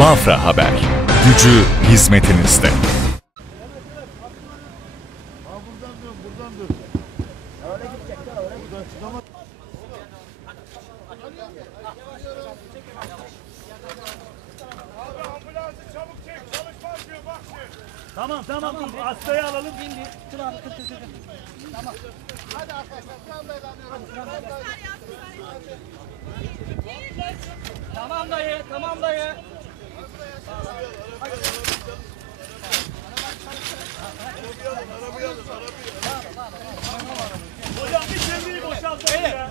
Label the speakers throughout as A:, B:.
A: Bafra Haber. Gücü hizmetinizde.
B: Ambulansı çabuk çek, çalışmaz diyor bak şimdi.
C: Tamam tamam dur hastayı alalım.
D: Tamam dayı, tamam dayı.
C: Hocam bir kendini boşaltalım ya.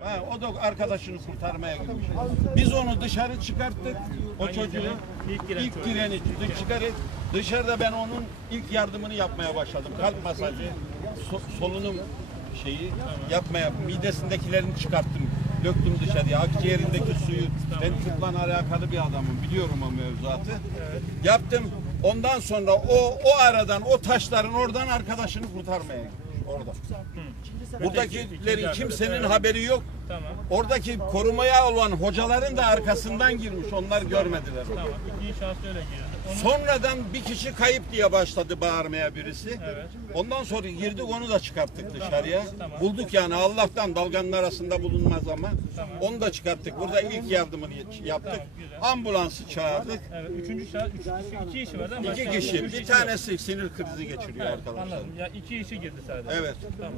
E: Ha, o da arkadaşını kurtarmaya gitmiş. Biz onu dışarı çıkarttık. O çocuğu ilk gireni çıkarıp dışarıda ben onun ilk yardımını yapmaya başladım. Kalp masajı, so- solunum şeyi yapmaya midesindekilerini çıkarttım. Döktüm dışarıya. Akciğerindeki suyu ben tıpla alakalı bir adamım. Biliyorum o mevzuatı. Yaptım. Ondan sonra o o aradan o taşların oradan arkadaşını kurtarmaya gitmiş. Orada. Buradakilerin kimsenin haberi yok.
D: Tamam,
E: Oradaki korumaya olan hocaların da arkasından girmiş. Onlar görmediler.
D: tamam. İkinci şahıs öyle girdi. Onu
E: Sonradan bir kişi kayıp diye başladı bağırmaya birisi. Ondan sonra girdik onu da çıkarttık dışarıya. Bulduk yani Allah'tan dalganın arasında bulunmaz ama. Onu da çıkarttık. Burada ilk yardımını yaptık. Ambulansı çağırdık.
D: evet, üçüncü şahıs, üç kişi, iki işi var mi?
E: İki kişi. Bir
D: kişi
E: tanesi sinir krizi geçiriyor arkadaşlar.
D: Anladım. Ya iki işi girdi sadece.
E: Evet.
D: Tamam.